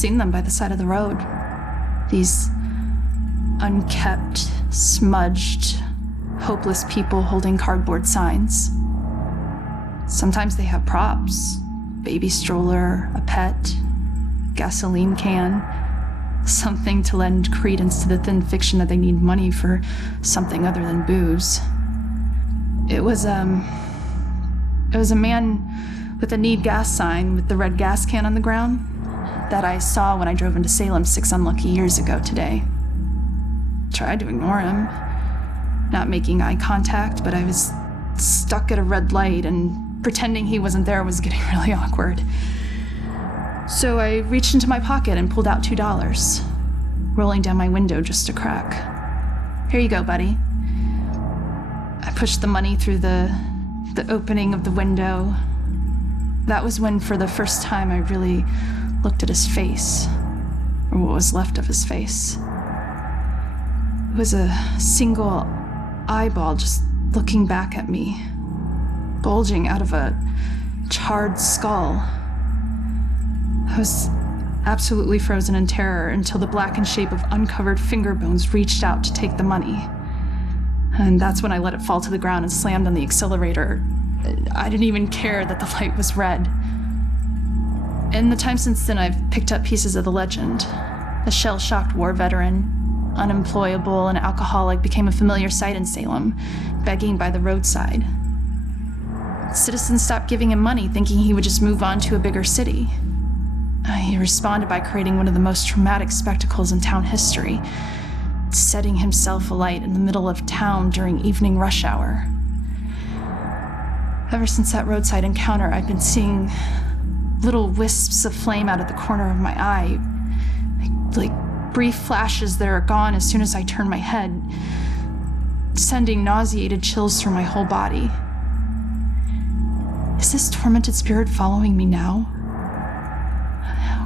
seen them by the side of the road. These unkept, smudged, hopeless people holding cardboard signs. Sometimes they have props, baby stroller, a pet, gasoline can, something to lend credence to the thin fiction that they need money for something other than booze. It was a man with a need gas sign with the red gas can on the ground that I saw when I drove into Salem 6 unlucky years ago today. Tried to ignore him, not making eye contact, but I was stuck at a red light and pretending he wasn't there was getting really awkward. So I reached into my pocket and pulled out $2, rolling down my window just a crack. Here you go, buddy. I pushed the money through the opening of the window. That was when, for the first time, I really looked at his face, or what was left of his face. It was a single eyeball just looking back at me, bulging out of a charred skull. I was absolutely frozen in terror until the blackened shape of uncovered finger bones reached out to take the money. And that's when I let it fall to the ground and slammed on the accelerator. I didn't even care that the light was red. In the time since then, I've picked up pieces of the legend. A shell-shocked war veteran, unemployable and alcoholic, became a familiar sight in Salem, begging by the roadside. Citizens stopped giving him money, thinking he would just move on to a bigger city. He responded by creating one of the most traumatic spectacles in town history, setting himself alight in the middle of town during evening rush hour. Ever since that roadside encounter, I've been seeing little wisps of flame out of the corner of my eye, like brief flashes that are gone as soon as I turn my head, sending nauseated chills through my whole body. Is this tormented spirit following me now?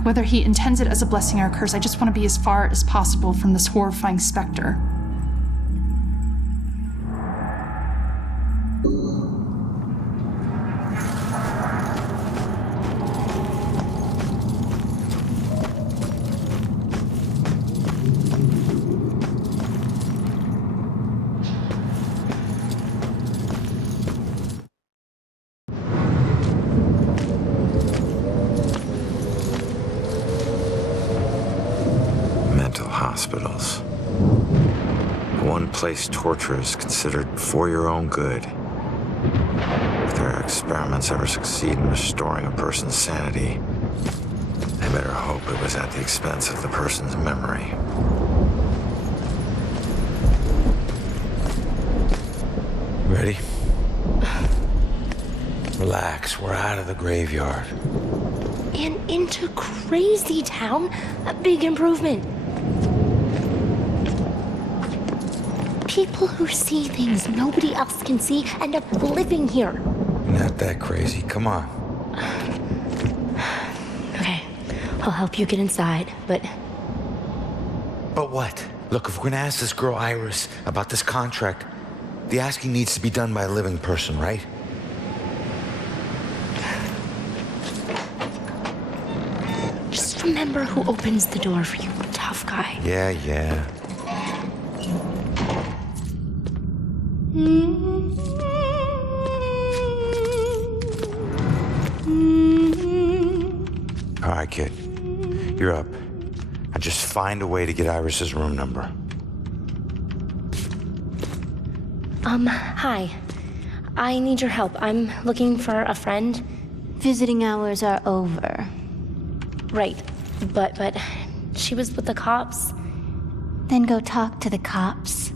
Whether he intends it as a blessing or a curse, I just want to be as far as possible from this horrifying specter. Hospitals. One place torture is considered for your own good. If their experiments ever succeed in restoring a person's sanity, they better hope it was at the expense of the person's memory. Ready? Relax, we're out of the graveyard. And into crazy town? A big improvement. People who see things nobody else can see end up living here. Not that crazy. Come on. Okay, I'll help you get inside, but... But what? Look, if we're gonna ask this girl Iris about this contract, the asking needs to be done by a living person, right? Just remember who opens the door for you, tough guy. Yeah. All right, kid. You're up. Now just find a way to get Iris's room number. Hi. I need your help. I'm looking for a friend. Visiting hours are over. Right. But she was with the cops. Then go talk to the cops.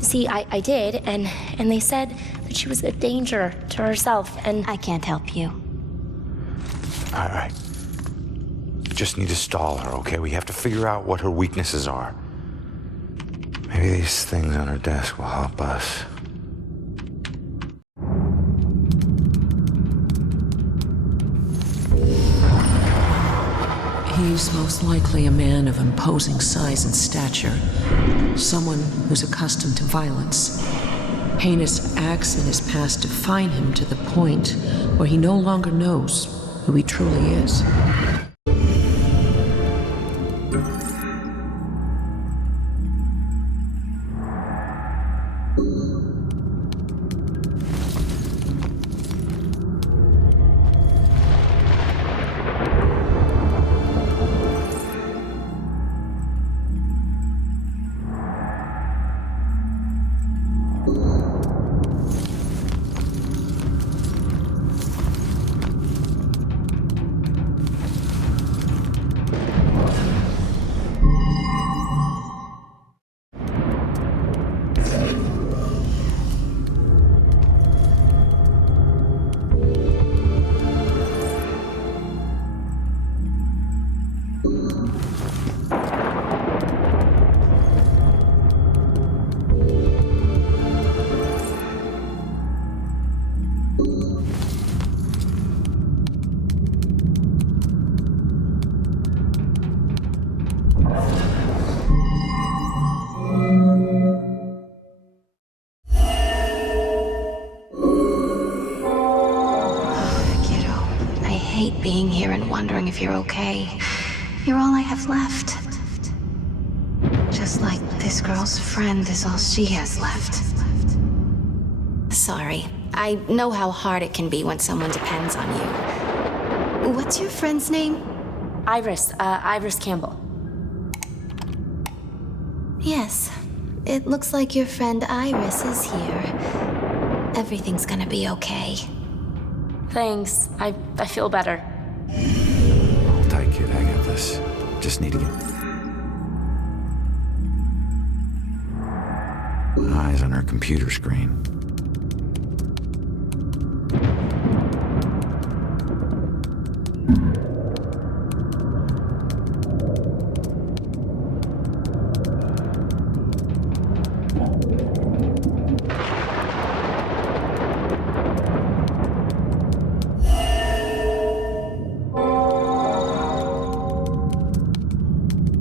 See, I did, and they said that she was a danger to herself, and... I can't help you. All right. Just need to stall her, okay? We have to figure out what her weaknesses are. Maybe these things on her desk will help us. He's most likely a man of imposing size and stature. Someone who's accustomed to violence. Heinous acts in his past define him to the point where he no longer knows who he truly is. being here and wondering if you're okay. You're all I have left. Just like this girl's friend is all she has left. Sorry. I know how hard it can be when someone depends on you. What's your friend's name? Iris Campbell. Yes. It looks like your friend Iris is here. Everything's gonna be okay. Thanks. I feel better. Hold tight, kid. I got this. Just need to get eyes on her computer screen.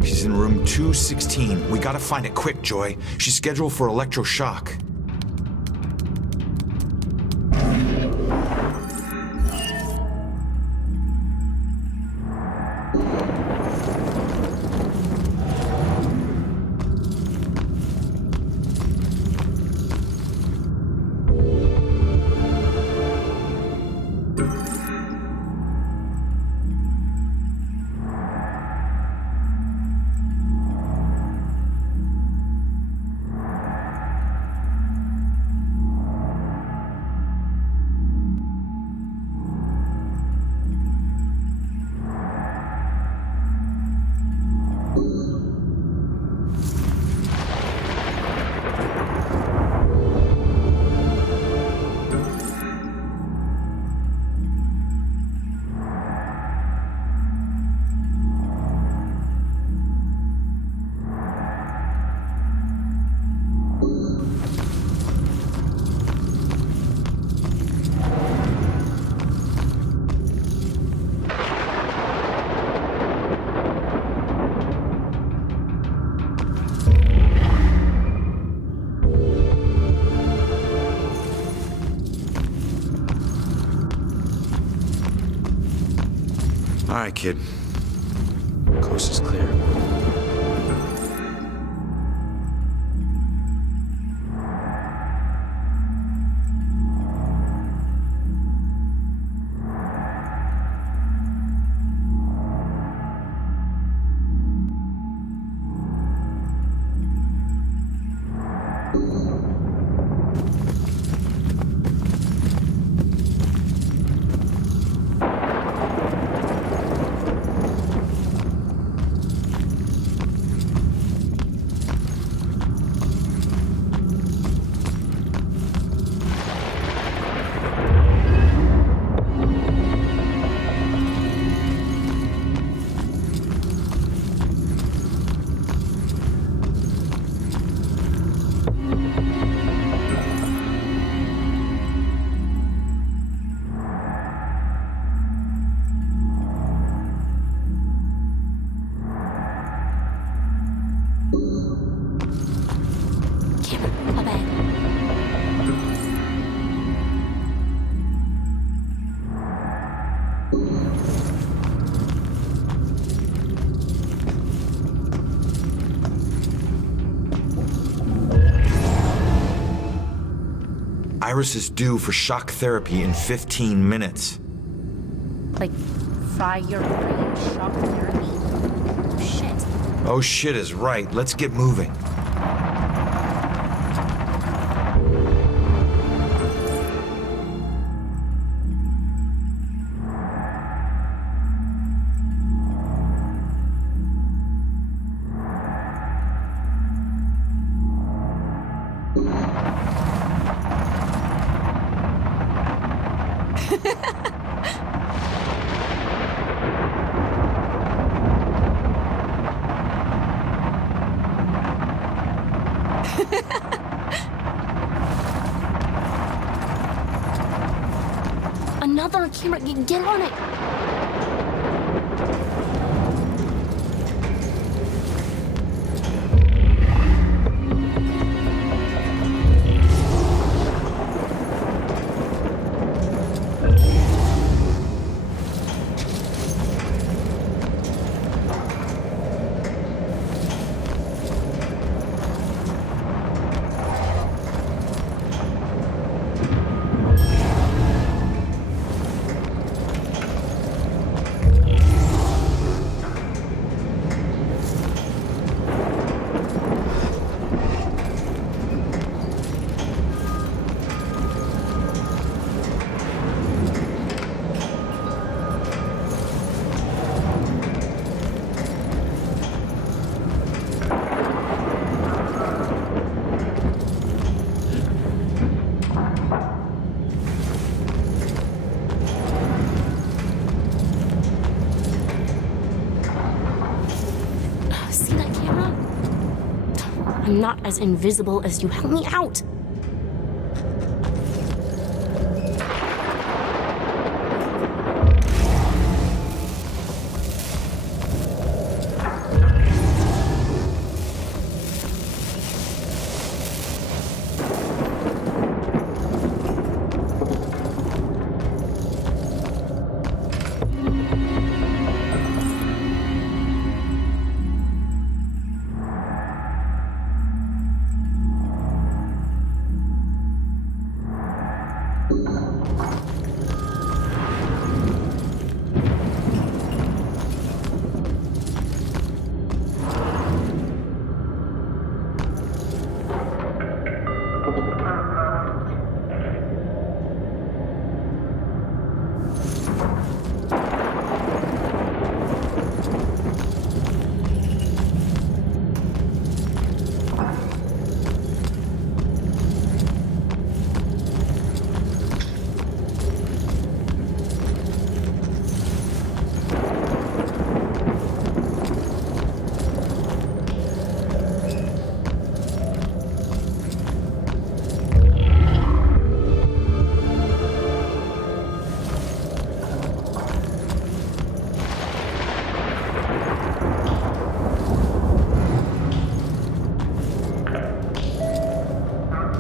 She's in room 216. We gotta find it quick, Joy. She's scheduled for electroshock. All right, kid. Coast is clear. Iris is due for shock therapy in 15 minutes. Like, fry your brain shock therapy? Oh, shit. Oh shit is right. Let's get moving. Another camera, get on it! See that camera? I'm not as invisible as you. Help me out.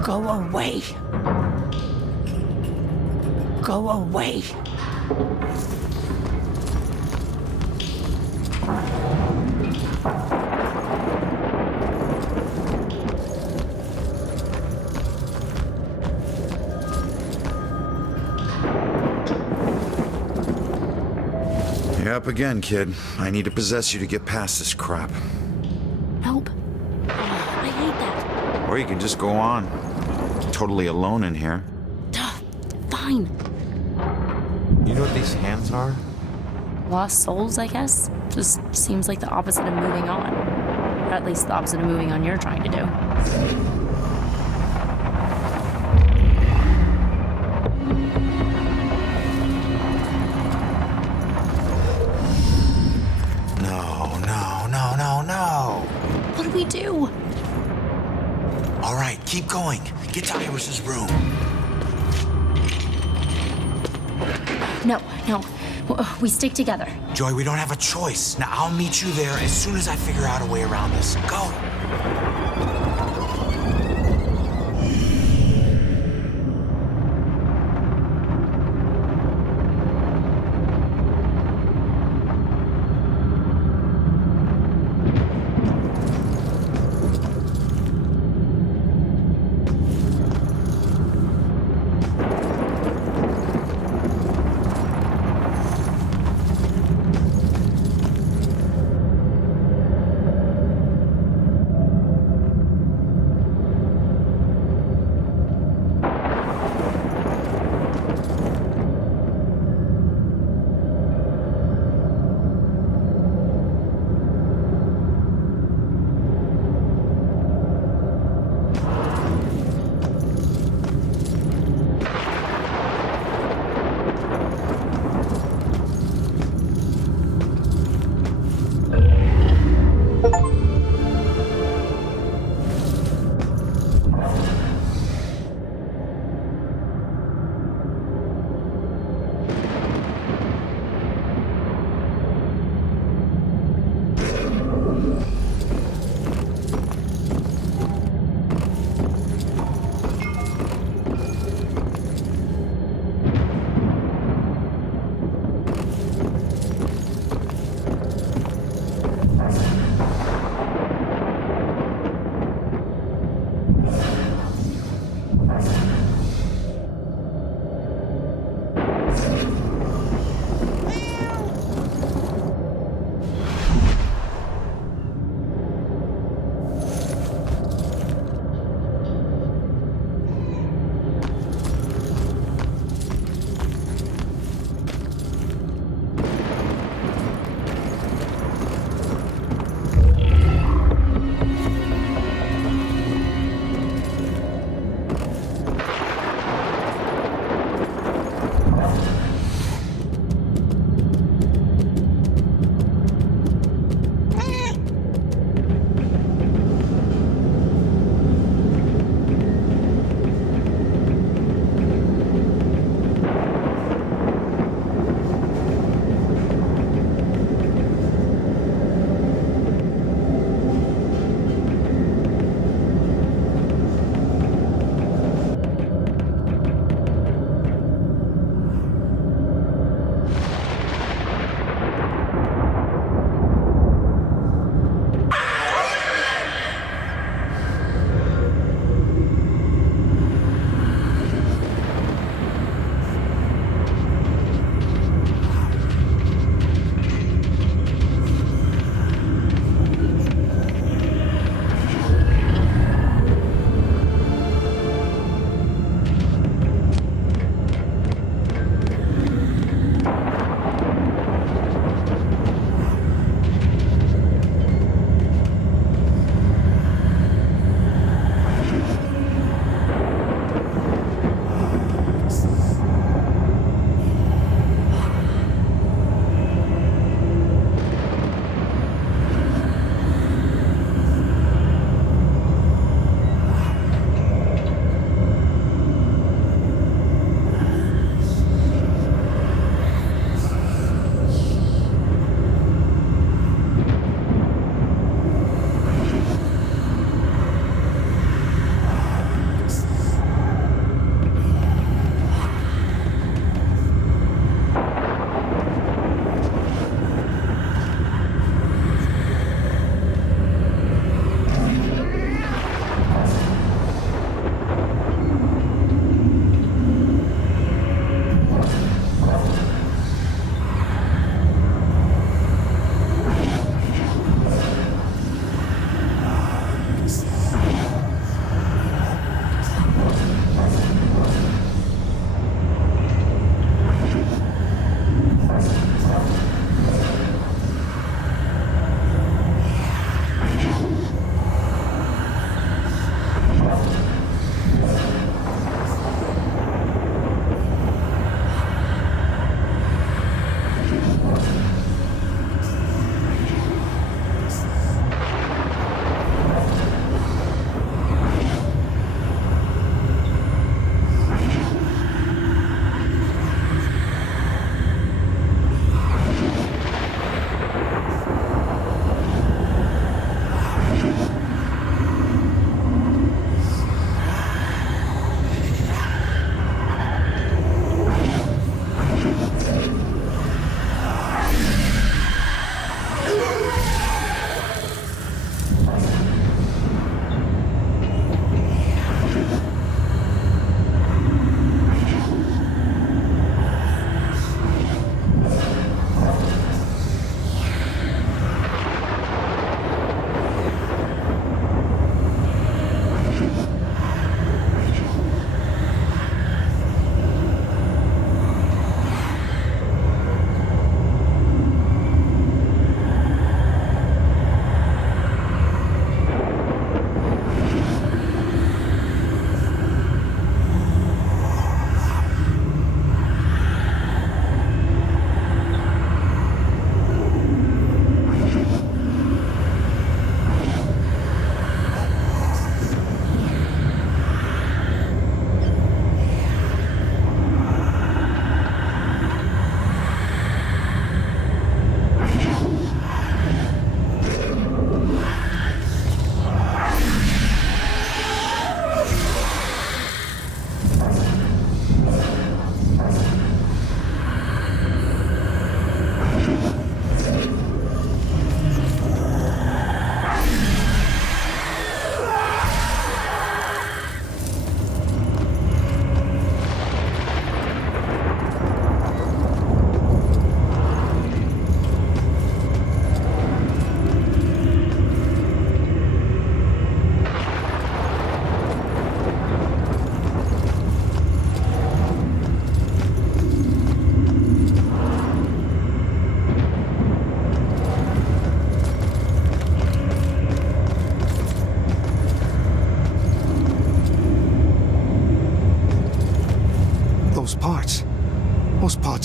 Go away. Go away. You're up again, kid. I need to possess you to get past this crap. Nope. I hate that. Or you can just go on. Totally alone in here. Fine. You know what these hands are? Lost souls, I guess? Just seems like the opposite of moving on. Or at least the opposite of moving on you're trying to do. No. What do we do? All right, keep going. Get to Iris's room. No. We stick together. Joy, we don't have a choice. Now, I'll meet you there as soon as I figure out a way around this. Go.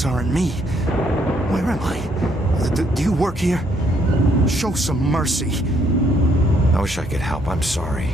notes aren't me. Where am I? Do you work here? Show some mercy. I wish I could help. I'm sorry.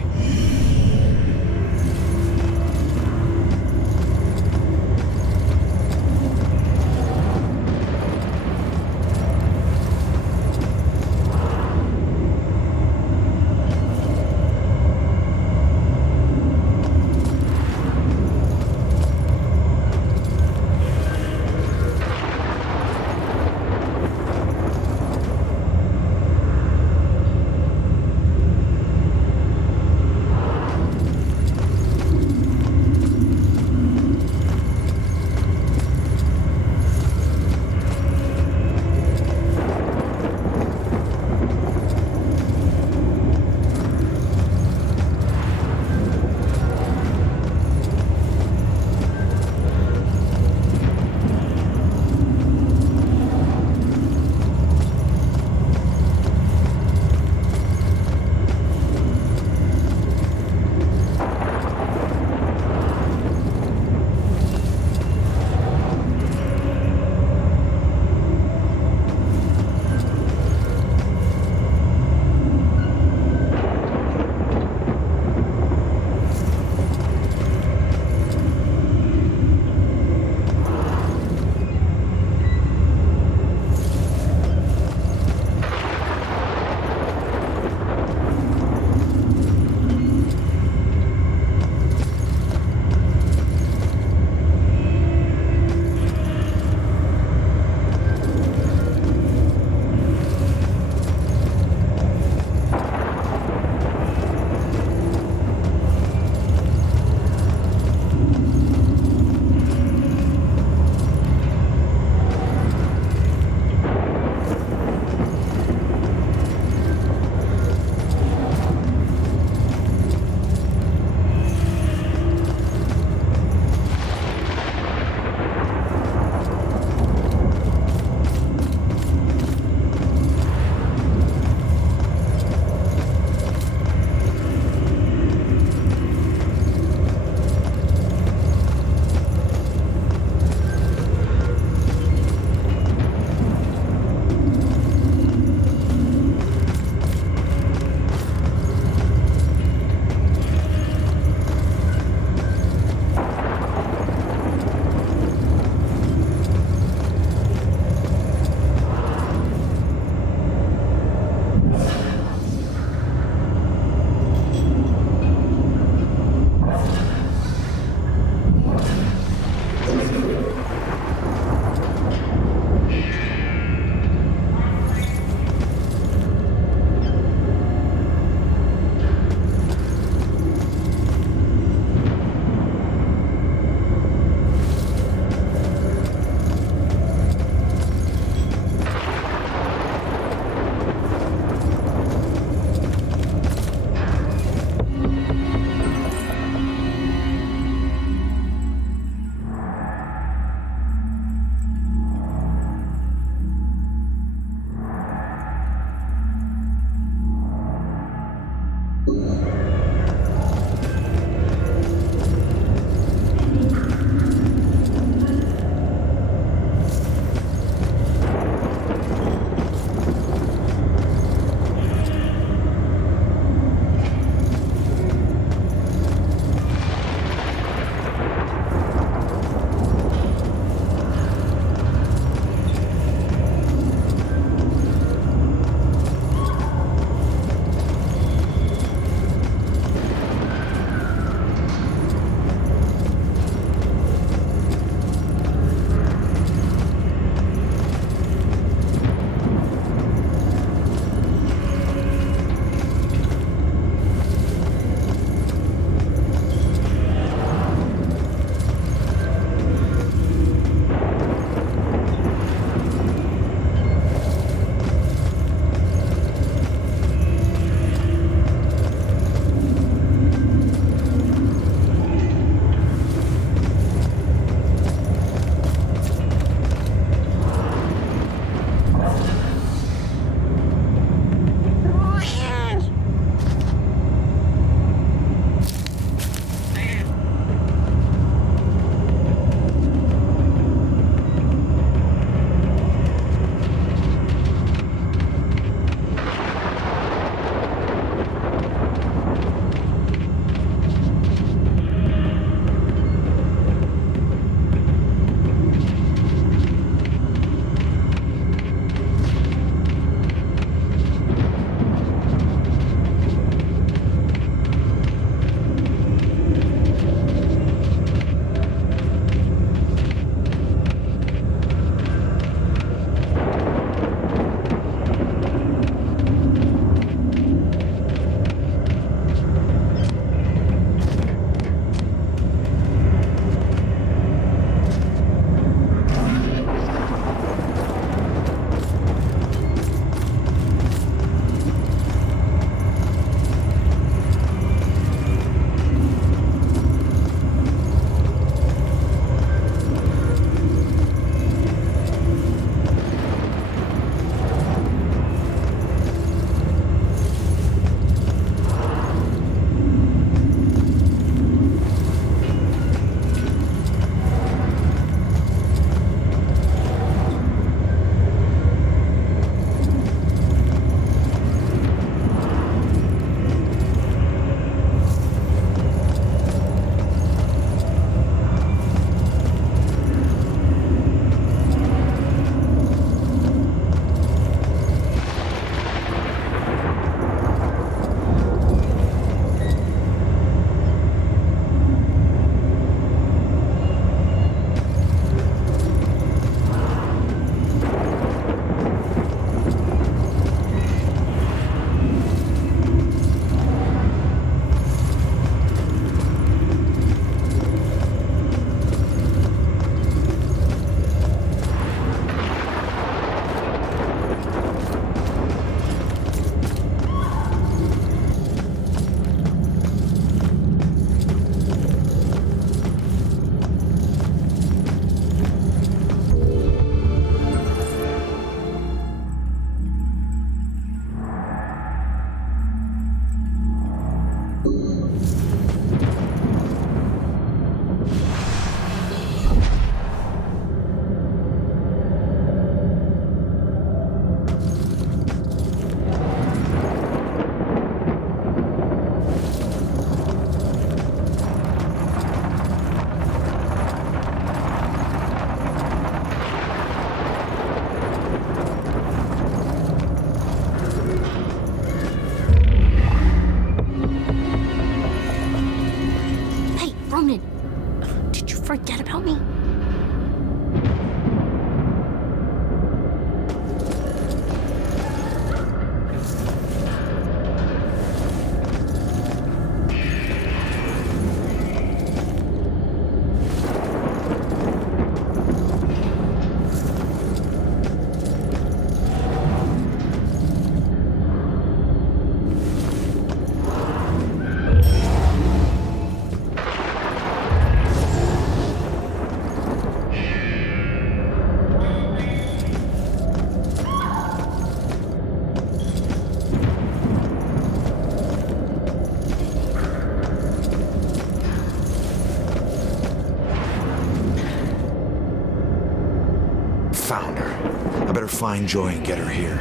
find Joy and get her here.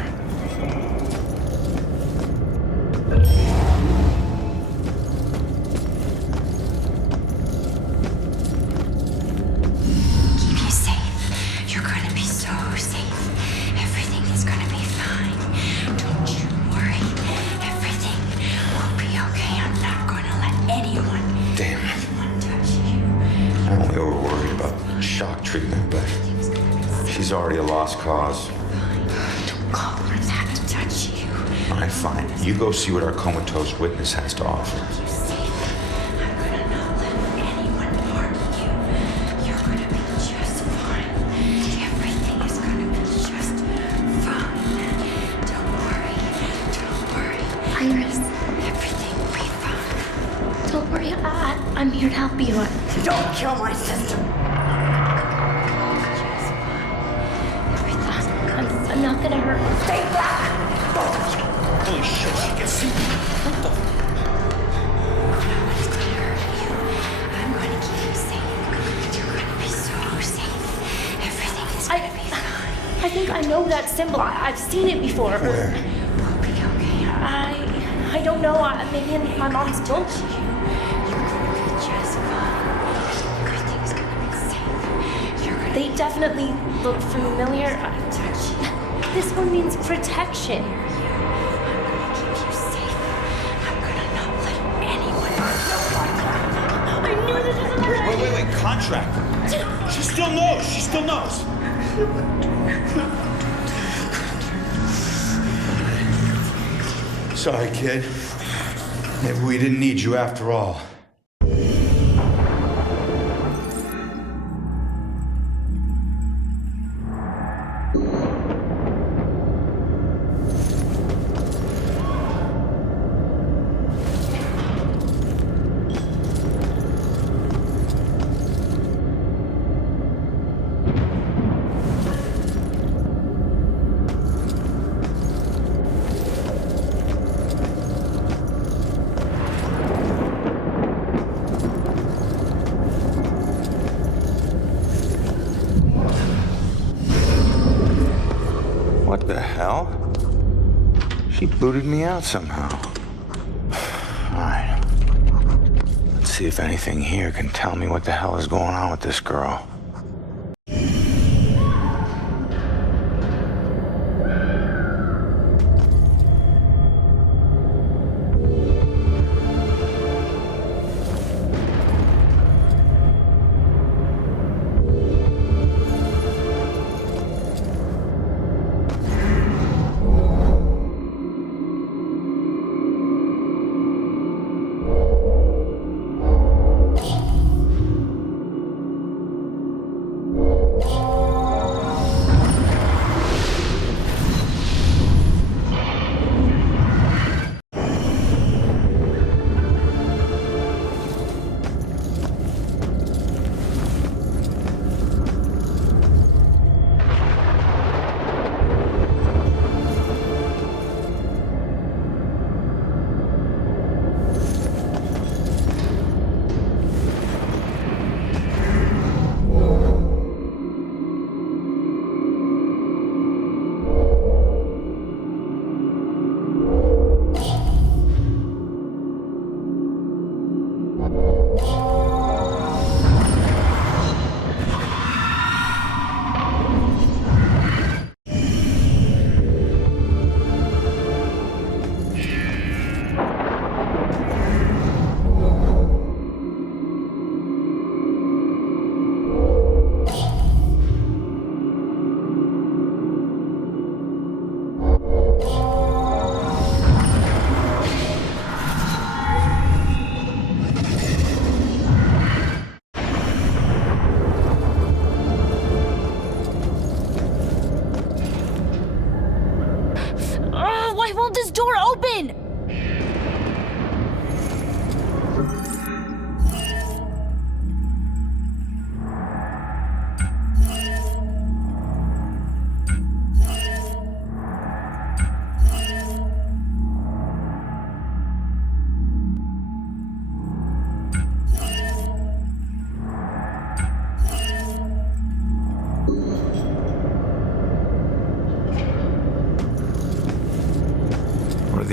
Keep you safe. You're gonna be so safe. Everything is gonna be fine. Don't you worry. Everything will be okay. I'm not gonna let anyone Damn. touch you. I'm only over worried about shock treatment, but she's already a lost cause. Don't call her that to touch you. All right, fine. You go see what our comatose witness has to offer. You're safe. I'm gonna not let anyone harm you. You're gonna be just fine. Everything is gonna be just fine. Don't worry. Don't worry. Iris, Everything will be fine. don't worry. I'm here to help you. Don't kill my sister. I'm not gonna hurt her. Stay back. Holy shit, she gets you. What the? Nobody's gonna hurt you. I'm gonna keep you safe. You're gonna be so safe. Everything is gonna be fine. I think I know that symbol. I've seen it before. Where? We'll be okay. I don't know. Maybe in my mom's book. You're gonna be just fine. Everything's gonna be safe. You're gonna They definitely look familiar. touch you. This one means protection. I'm gonna keep you safe. I'm gonna not let anyone hurt I knew this was another. Wait, contract. She still knows. She still knows. Sorry, kid. Maybe we didn't need you after all. What the hell? She booted me out somehow. All right. Let's see if anything here can tell me what the hell is going on with this girl.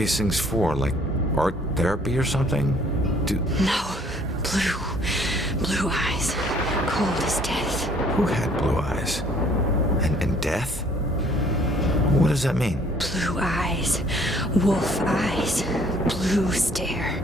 these things for? Like art therapy or something? No. Blue eyes. Cold as death. Who had blue eyes? And death? What does that mean? Blue eyes. Wolf eyes. Blue stare.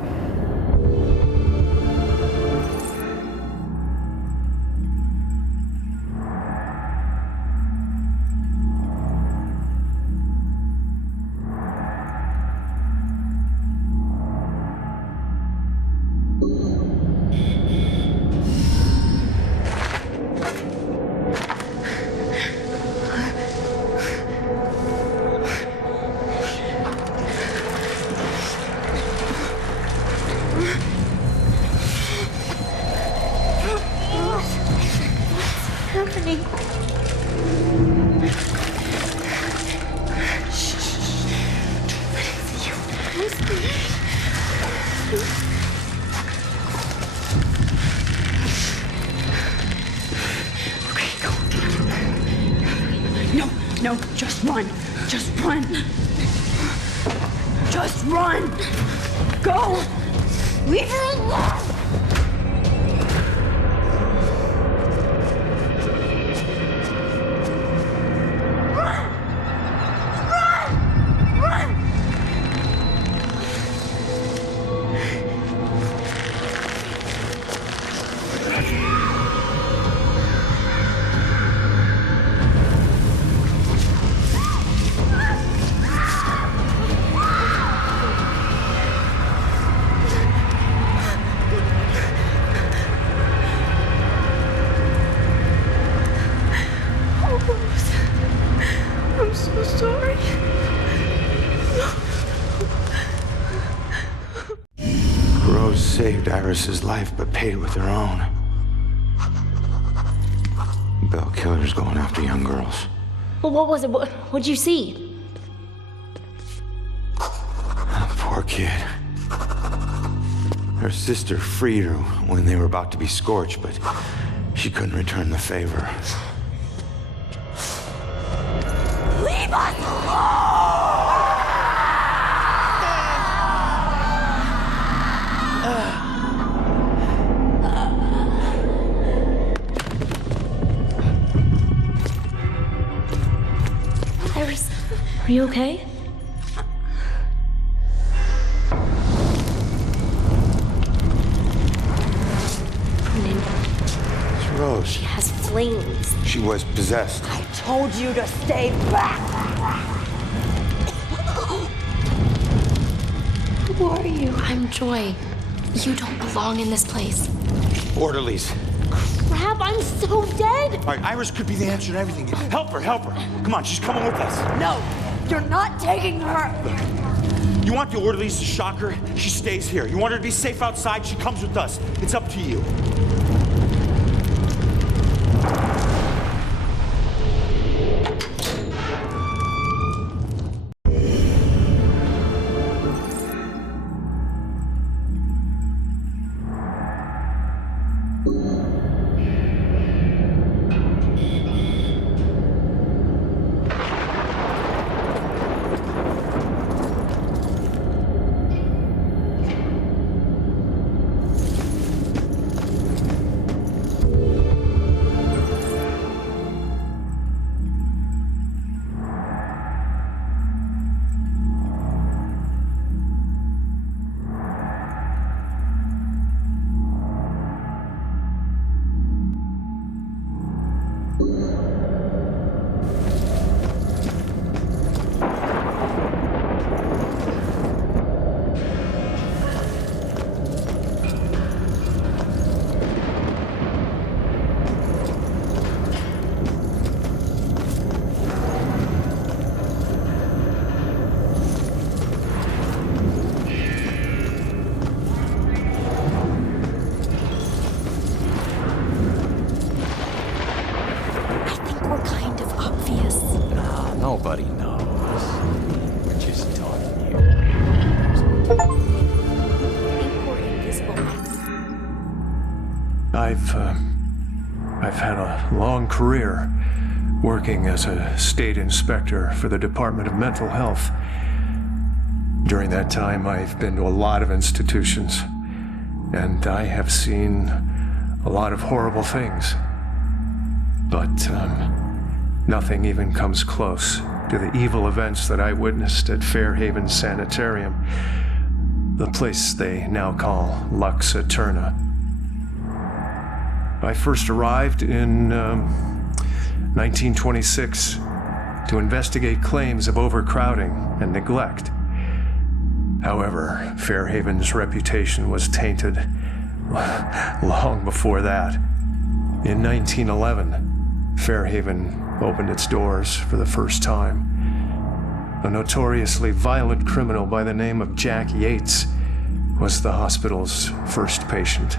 No, just run. Just run. Just run. Go. Leave her alone. I'm so sorry. Rose saved Iris's life, but paid it with her own. Bell killers going after young girls. Well, what was it? What'd you see? That poor kid. Her sister freed her when they were about to be scorched, but she couldn't return the favor. Leave us alone! Iris, are you okay? It's Rose. She has flames. She was possessed. I told you to stay back. Who are you? I'm Joy. You don't belong in this place. Orderlies. Crap, I'm so dead. All right, Iris could be the answer to everything. Help her, help her. Come on, she's coming with us. No, you're not taking her. You want the orderlies to shock her? She stays here. You want her to be safe outside? She comes with us. It's up to you. Nobody knows. We're just talking here. I've had a long career working as a state inspector for the Department of Mental Health. During that time, I've been to a lot of institutions, and I have seen a lot of horrible things. But nothing even comes close to the evil events that I witnessed at Fairhaven Sanitarium, the place they now call Lux Eterna. I first arrived in 1926 to investigate claims of overcrowding and neglect. However, Fairhaven's reputation was tainted long before that. In 1911, Fairhaven opened its doors for the first time. A notoriously violent criminal by the name of Jack Yates was the hospital's first patient.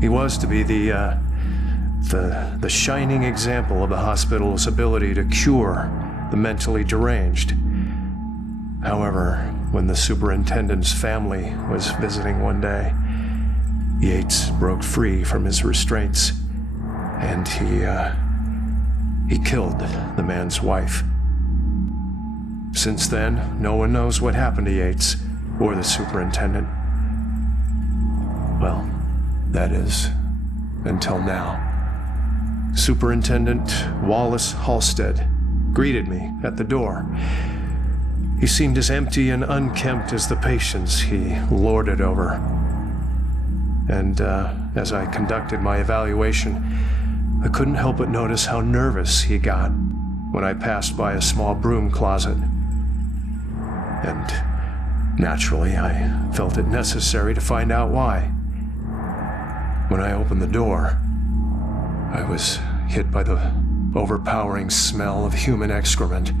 He was to be the shining example of the hospital's ability to cure the mentally deranged. However, when the superintendent's family was visiting one day, Yates broke free from his restraints, and he killed the man's wife. Since then, no one knows what happened to Yates or the superintendent. Well, that is, until now. Superintendent Wallace Halstead greeted me at the door. He seemed as empty and unkempt as the patients he lorded over. And as I conducted my evaluation, I couldn't help but notice how nervous he got when I passed by a small broom closet. And naturally, I felt it necessary to find out why. When I opened the door, I was hit by the overpowering smell of human excrement.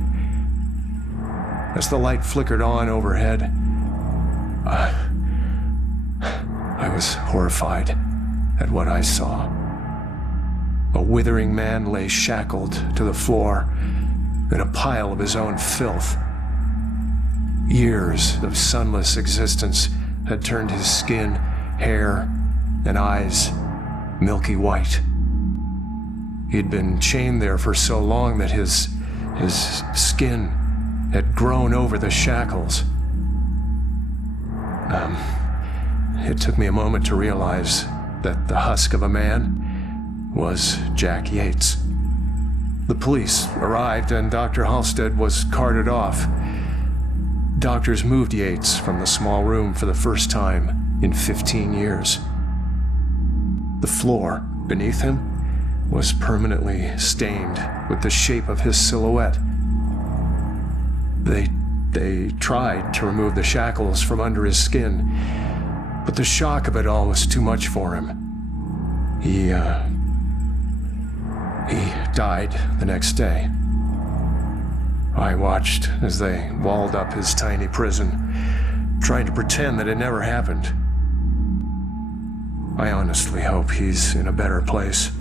As the light flickered on overhead, I was horrified at what I saw. A withering man lay shackled to the floor in a pile of his own filth. Years of sunless existence had turned his skin, hair, and eyes milky white. He'd been chained there for so long that his skin had grown over the shackles. It took me a moment to realize that the husk of a man was Jack Yates. The police arrived and Dr. Halstead was carted off. Doctors moved Yates from the small room for the first time in 15 years. The floor beneath him was permanently stained with the shape of his silhouette. They tried to remove the shackles from under his skin, but the shock of it all was too much for him. He died the next day. I watched as they walled up his tiny prison, trying to pretend that it never happened. I honestly hope he's in a better place,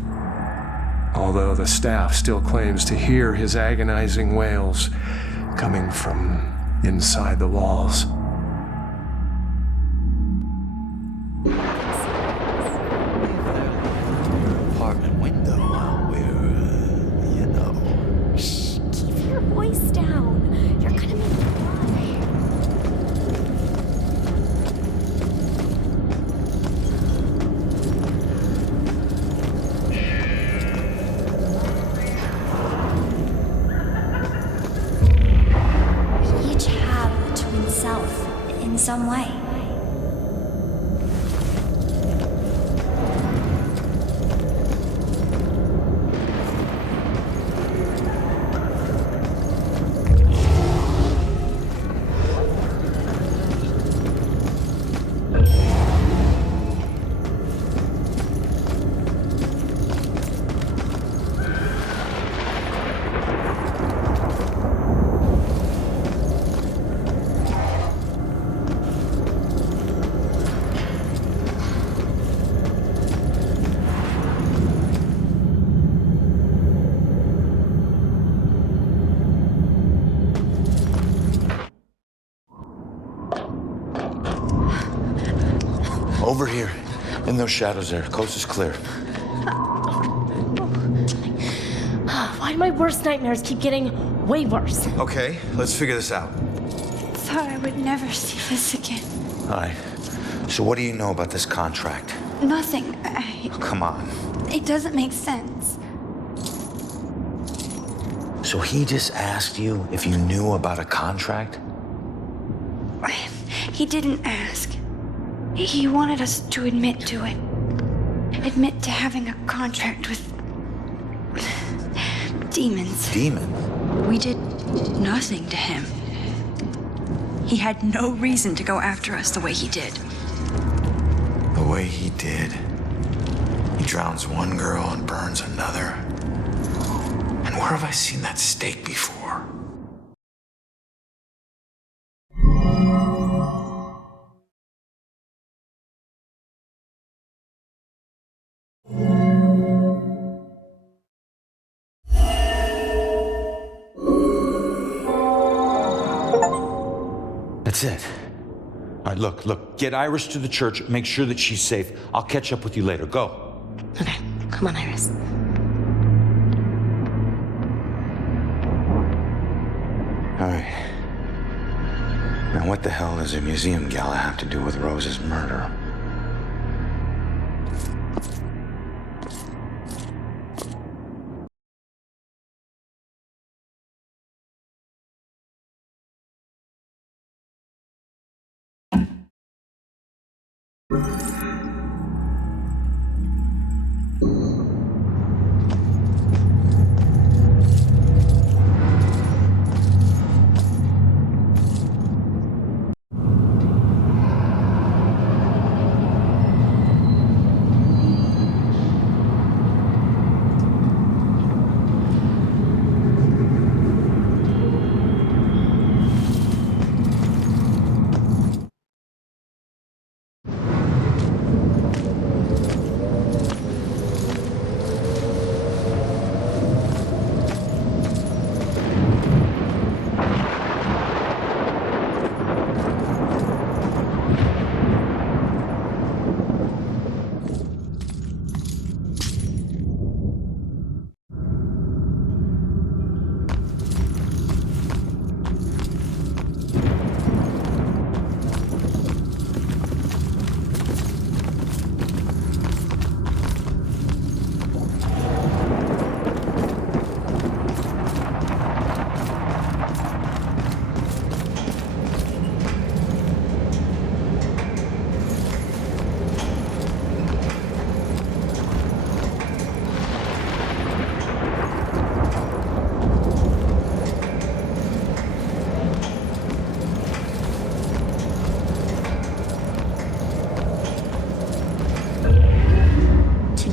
although the staff still claims to hear his agonizing wails coming from inside the walls. Apartment window while we're, Shh, keep your voice down. You're gonna make me Each have a twin self in some way. over here, in those shadows there. Coast is clear. Why do my worst nightmares keep getting way worse? Okay, let's figure this out. So thought I would never see this again. All right. So what do you know about this contract? Nothing. Oh, come on. It doesn't make sense. So he just asked you if you knew about a contract? He didn't ask. He wanted us to admit to it. Admit to having a contract with demons. Demons? We did nothing to him. He had no reason to go after us the way he did. The way he did. He drowns one girl and burns another. And where have I seen that steak before? That's it. All right, look. Get Iris to the church. Make sure that she's safe. I'll catch up with you later. Go. Okay, come on, Iris. All right. Now what the hell does a museum gala have to do with Rose's murder?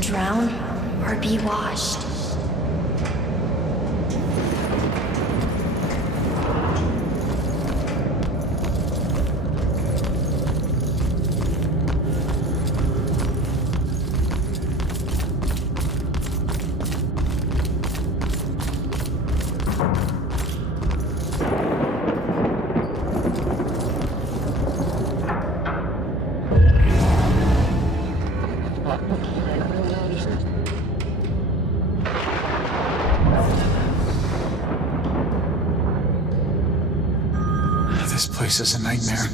Drown or be washed. This place is a nightmare.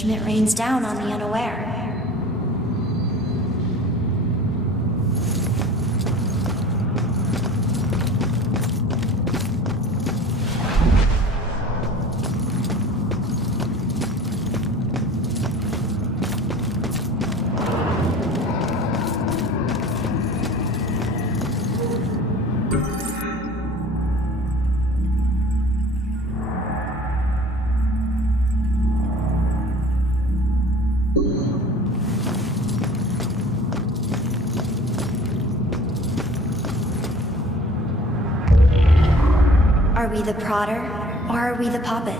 judgment rains down on the unaware. Are we the prodder, or are we the puppet?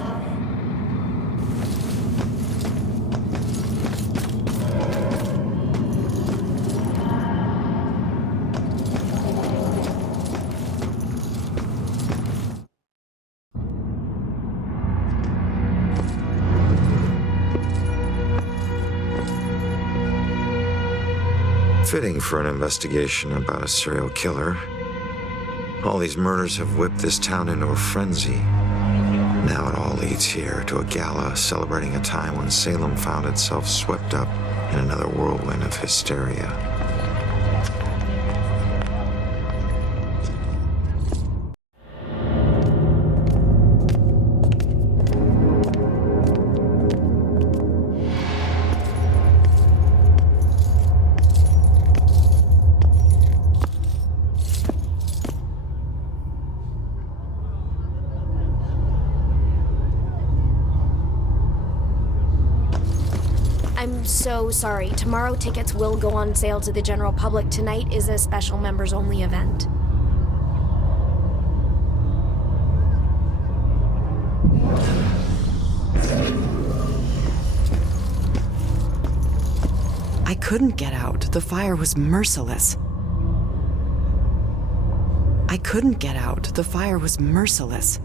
Fitting for an investigation about a serial killer. All these murders have whipped this town into a frenzy. Now it all leads here to a gala celebrating a time when Salem found itself swept up in another whirlwind of hysteria. I'm so sorry. Tomorrow tickets will go on sale to the general public. Tonight is a special members-only event. I couldn't get out. The fire was merciless. I couldn't get out. The fire was merciless.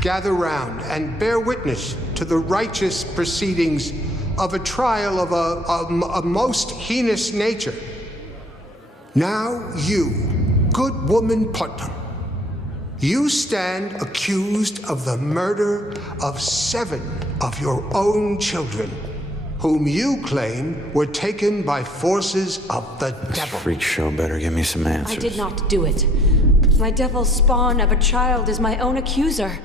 Gather round and bear witness to the righteous proceedings of a trial of a most heinous nature. Now you, good woman Putnam, you stand accused of the murder of 7 of your own children, whom you claim were taken by forces of the devil. Freak show better give me some answers. I did not do it. My devil spawn of a child is my own accuser.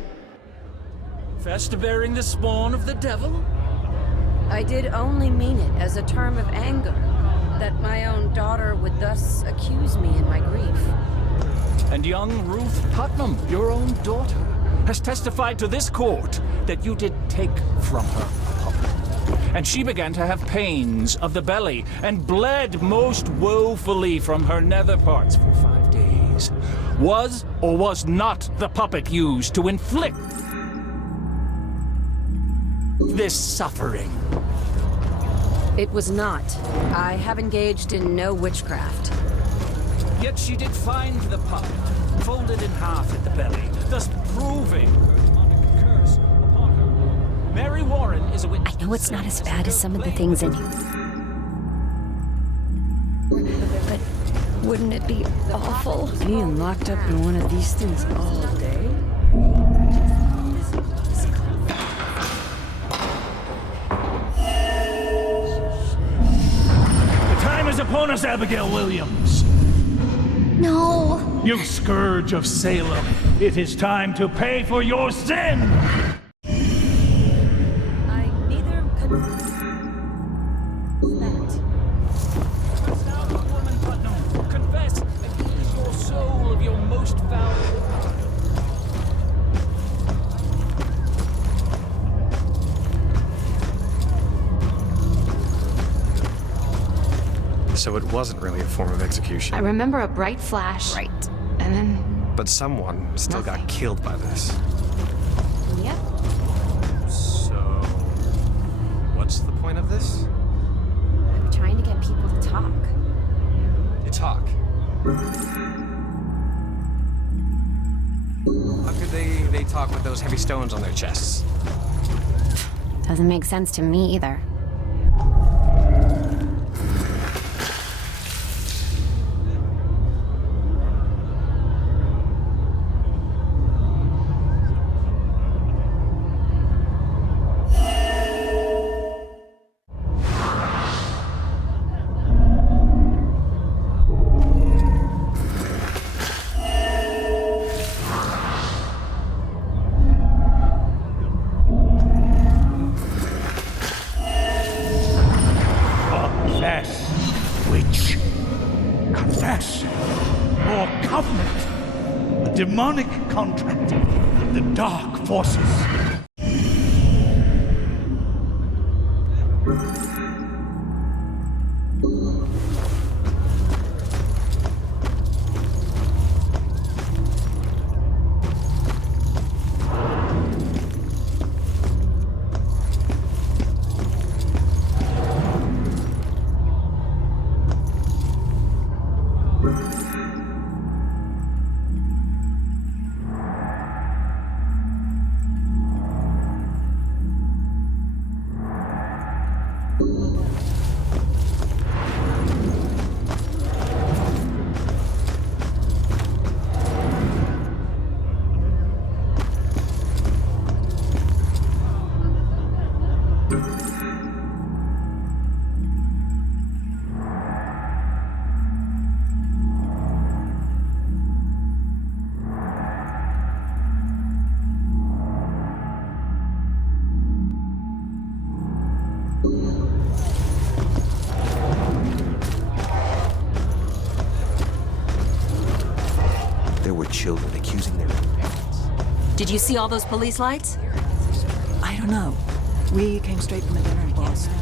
Fester bearing the spawn of the devil? I did only mean it as a term of anger, that my own daughter would thus accuse me in my grief. And young Ruth Putnam, your own daughter, has testified to this court that you did take from her a puppet. And she began to have pains of the belly and bled most woefully from her nether parts for 5 days. Was or was not the puppet used to inflict this suffering? It was not. I have engaged in no witchcraft. Yet she did find the puppet, folded in half at the belly, thus proving her demonic curse upon her. Mary Warren is a witness. I know it's not as bad as some of the things in here. But wouldn't it be awful being locked up in one of these things all day? Upon us, Abigail Williams. No. You scourge of Salem, it is time to pay for your sin. I neither could that. Confess now, woman Putnam. Confess and use your soul of your most foul. So it wasn't really a form of execution. I remember a bright flash. Right. And then... But someone still got killed by this. Yep. So... what's the point of this? I'm trying to get people to talk. To talk? How could they talk with those heavy stones on their chests? Doesn't make sense to me either. demonic contract with the dark forces. There were children accusing their own parents. Did you see all those police lights? I don't know. We came straight from a dinner in Boston.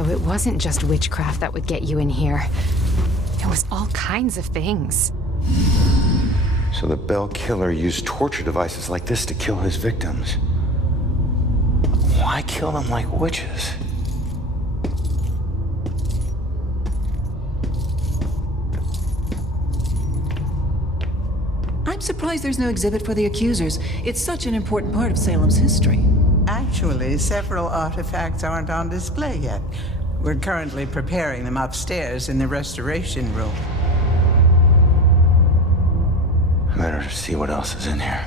So it wasn't just witchcraft that would get you in here. It was all kinds of things. So the Bell killer used torture devices like this to kill his victims. Why kill them like witches? I'm surprised there's no exhibit for the accusers. It's such an important part of Salem's history. Actually, several artifacts aren't on display yet. We're currently preparing them upstairs in the restoration room. I better see what else is in here.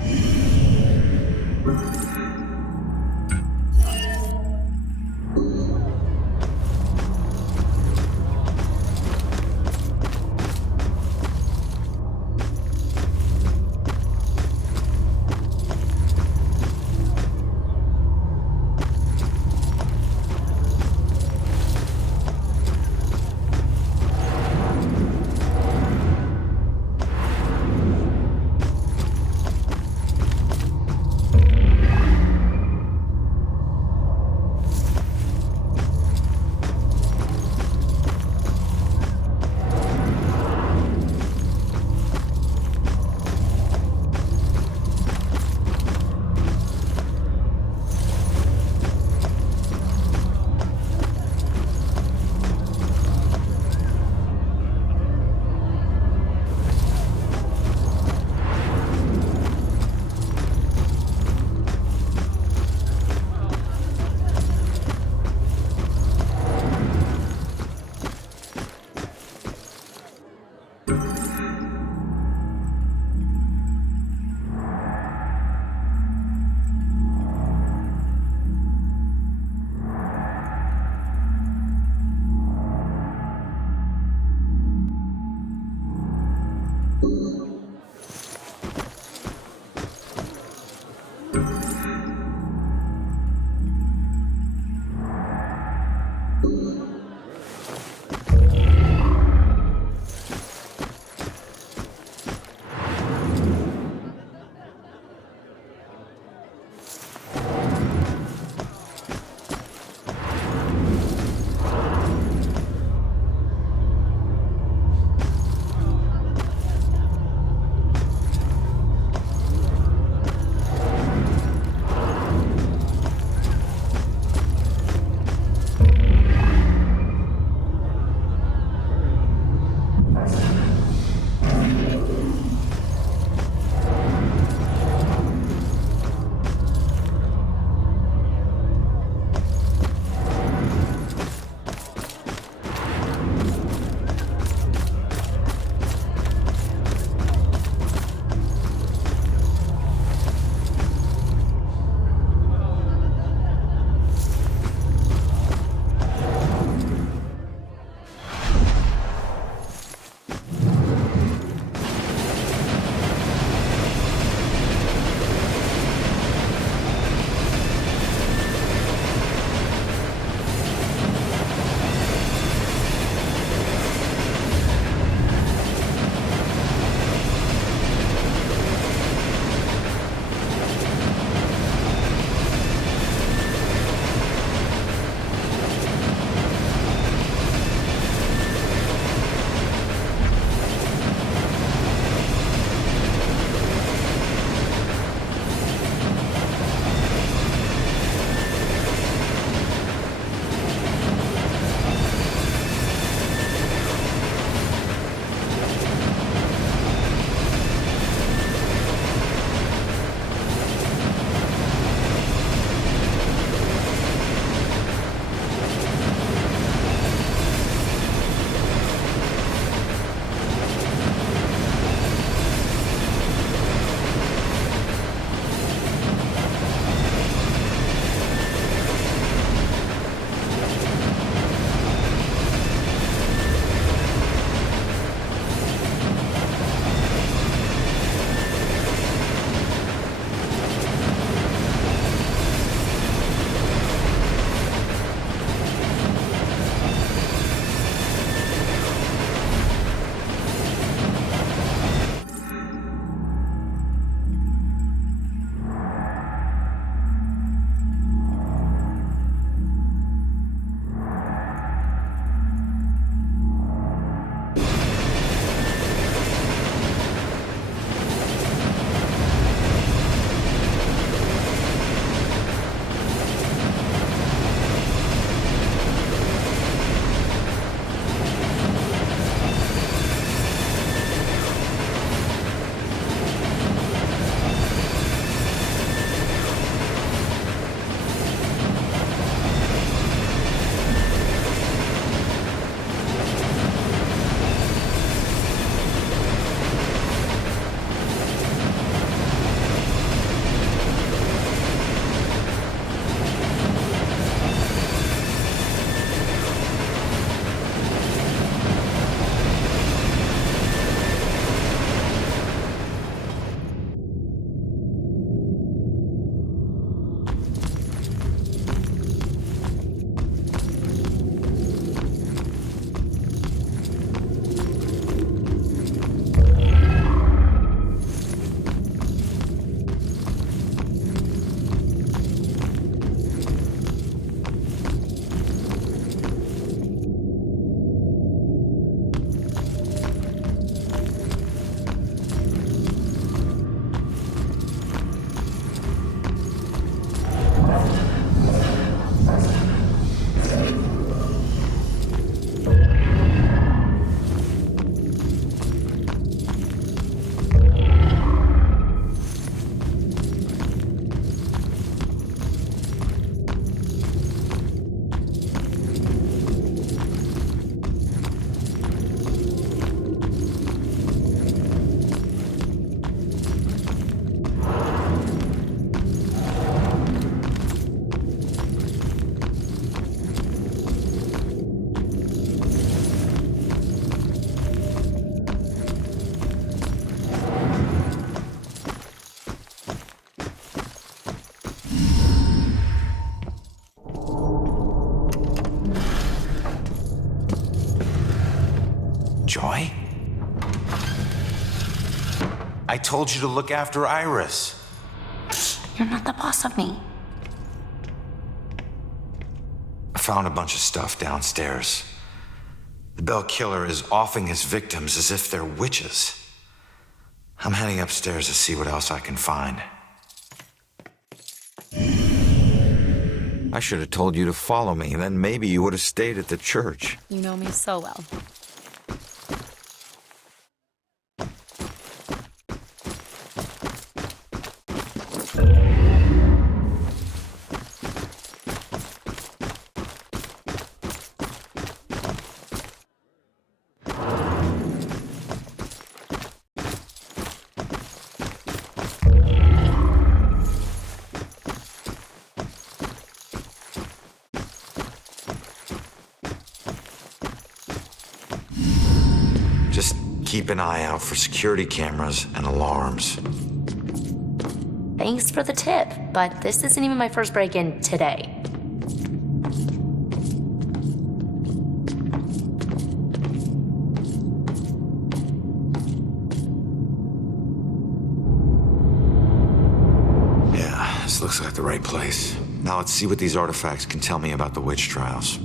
I told you to look after Iris. You're not the boss of me. I found a bunch of stuff downstairs. The Bell Killer is offing his victims as if they're witches. I'm heading upstairs to see what else I can find. I should have told you to follow me, then maybe you would have stayed at the church. You know me so well. Just keep an eye out for security cameras and alarms. Thanks for the tip, but this isn't even my first break-in today. Yeah, this looks like the right place. Now let's see what these artifacts can tell me about the witch trials.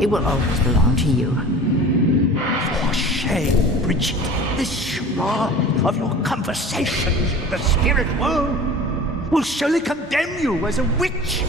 It will always belong to you. For shame, Bridget. This charade of your conversations with the spirit world will surely condemn you as a witch.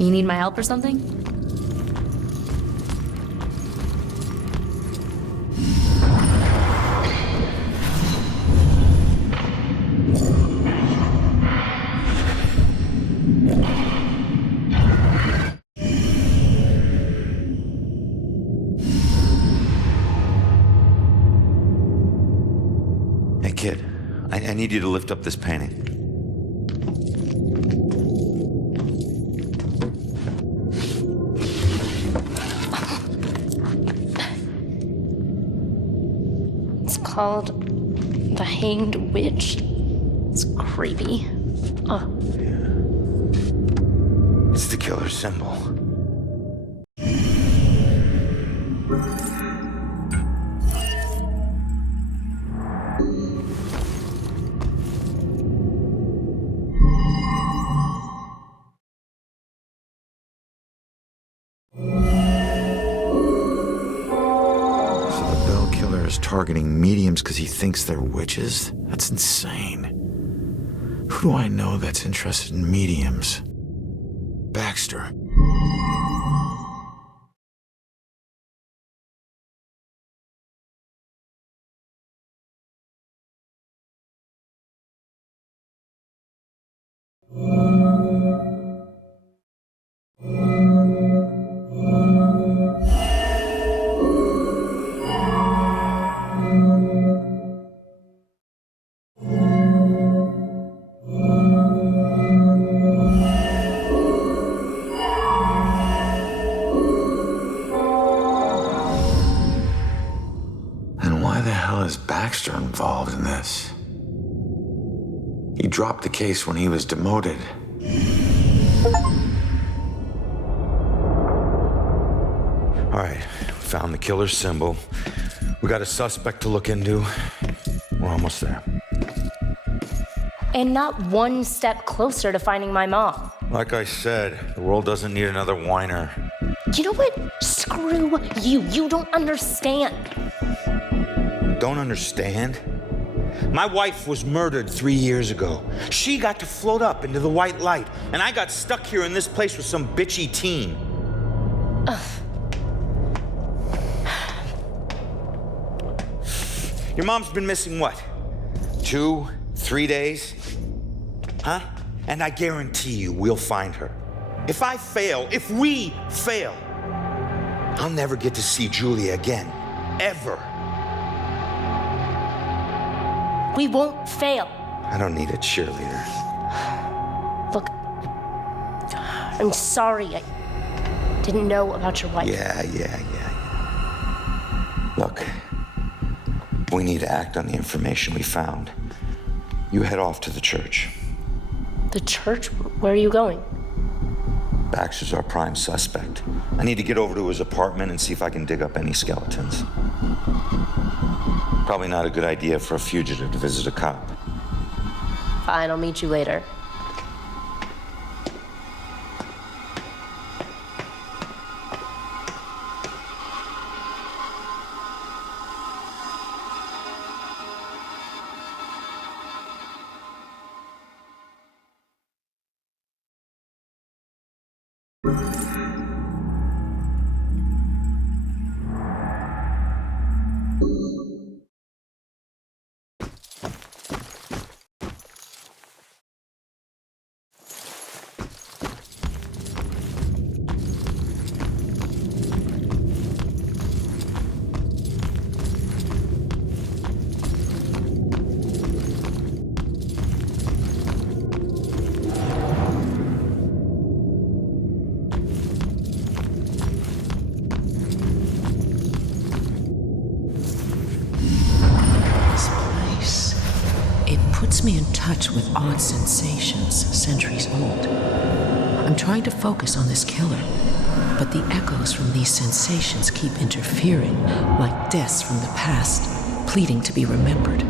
You need my help or something? Hey, kid. I need you to lift up this painting. It's called The Hanged Witch. It's creepy. Oh. It's the killer's symbol. is targeting mediums because he thinks they're witches? That's insane. Who do I know that's interested in mediums? Baxter. And why the hell is Baxter involved in this? He dropped the case when he was demoted. All right, found the killer's symbol. We got a suspect to look into. We're almost there. And not one step closer to finding my mom. Like I said, the world doesn't need another whiner. You know what? Screw you. You don't understand. Don't understand? My wife was murdered 3 years ago. She got to float up into the white light, and I got stuck here in this place with some bitchy teen. Ugh. Your mom's been missing what? 2, 3 days? Huh? And I guarantee you we'll find her. If we fail, I'll never get to see Julia again. Ever. We won't fail. I don't need a cheerleader. Look, I'm sorry. I didn't know about your wife. Yeah. Look, we need to act on the information we found. You head off to the church. The church? Where are you going? Baxter's our prime suspect. I need to get over to his apartment and see if I can dig up any skeletons. Probably not a good idea for a fugitive to visit a cop. Fine, I'll meet you later. Puts me in touch with odd sensations centuries old. I'm trying to focus on this killer, but the echoes from these sensations keep interfering, like deaths from the past, pleading to be remembered.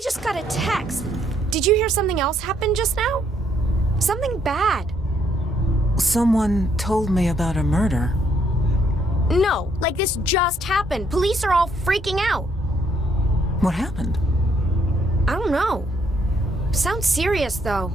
I just got a text. Did you hear something else happen just now? Something bad. Someone told me about a murder. No, like this just happened. Police are all freaking out. What happened? I don't know. Sounds serious, though.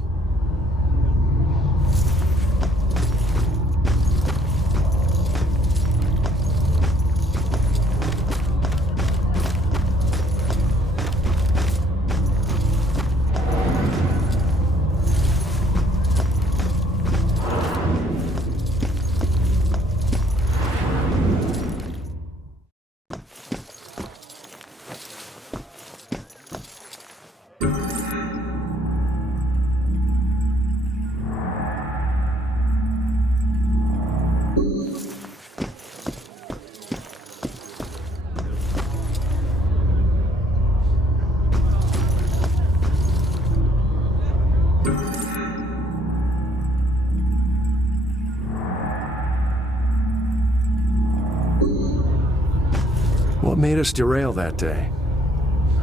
What made us derail that day?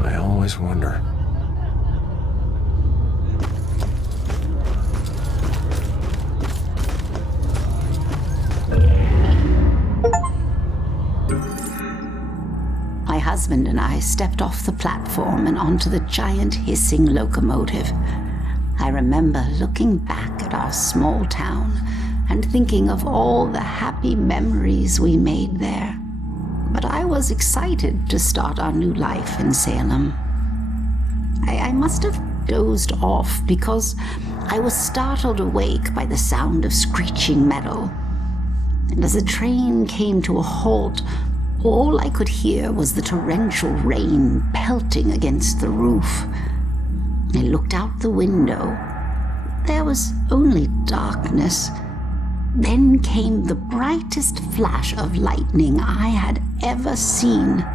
I always wonder. My husband and I stepped off the platform and onto the giant hissing locomotive. I remember looking back at our small town and thinking of all the happy memories we made there. But I was excited to start our new life in Salem. I must have dozed off because I was startled awake by the sound of screeching metal. And as the train came to a halt, all I could hear was the torrential rain pelting against the roof. I looked out the window. There was only darkness. Then came the brightest flash of lightning I had ever seen.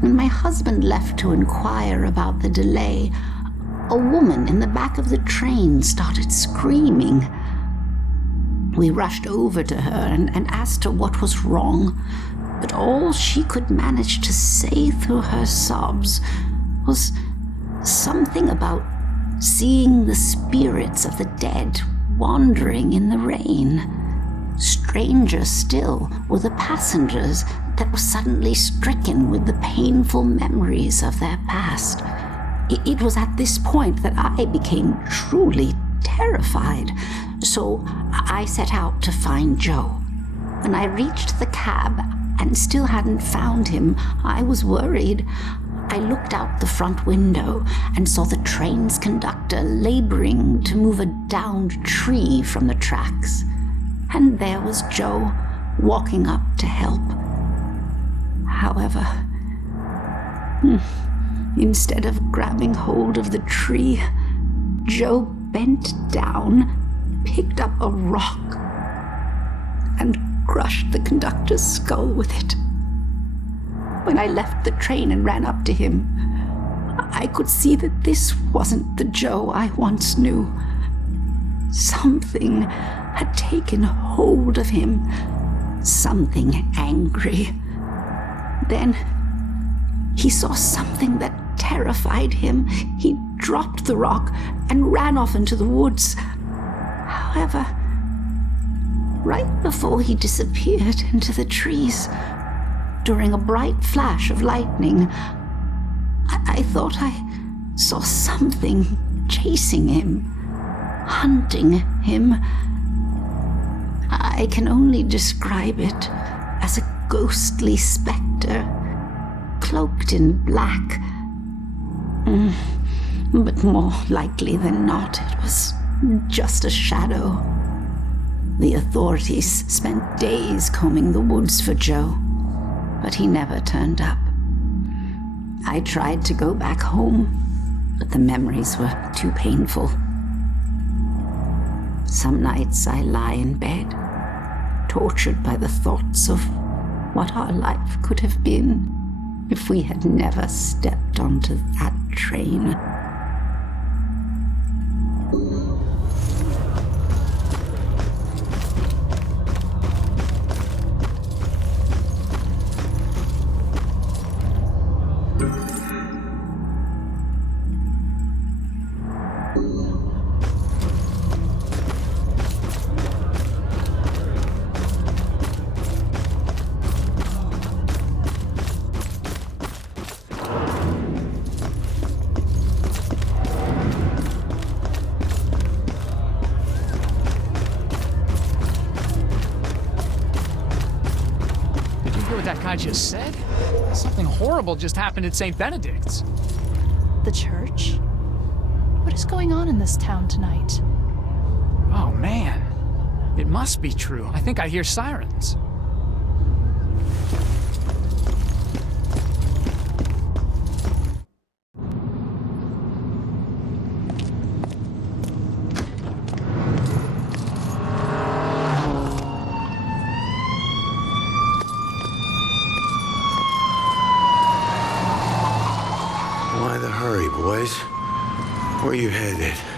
When my husband left to inquire about the delay, a woman in the back of the train started screaming. We rushed over to her and asked her what was wrong, but all she could manage to say through her sobs was something about seeing the spirits of the dead wandering in the rain. Stranger still were the passengers that were suddenly stricken with the painful memories of their past. It was at this point that I became truly terrified, so I set out to find Joe. When I reached the cab and still hadn't found him, I was worried. I looked out the front window and saw the train's conductor laboring to move a downed tree from the tracks. And there was Joe walking up to help. However, instead of grabbing hold of the tree, Joe bent down, picked up a rock, and crushed the conductor's skull with it. When I left the train and ran up to him, I could see that this wasn't the Joe I once knew. Something had taken hold of him, something angry. Then he saw something that terrified him. He dropped the rock and ran off into the woods. However, right before he disappeared into the trees, during a bright flash of lightning, I thought I saw something chasing him, hunting him. I can only describe it as a ghostly specter, cloaked in black. But more likely than not, it was just a shadow. The authorities spent days combing the woods for Joe, but he never turned up. I tried to go back home, but the memories were too painful. Some nights I lie in bed, tortured by the thoughts of what our life could have been if we had never stepped onto that train. just said? Something horrible just happened at St. Benedict's. The church? What is going on in this town tonight? Oh, man. It must be true. I think I hear sirens. Why the hurry, boys? Where you headed?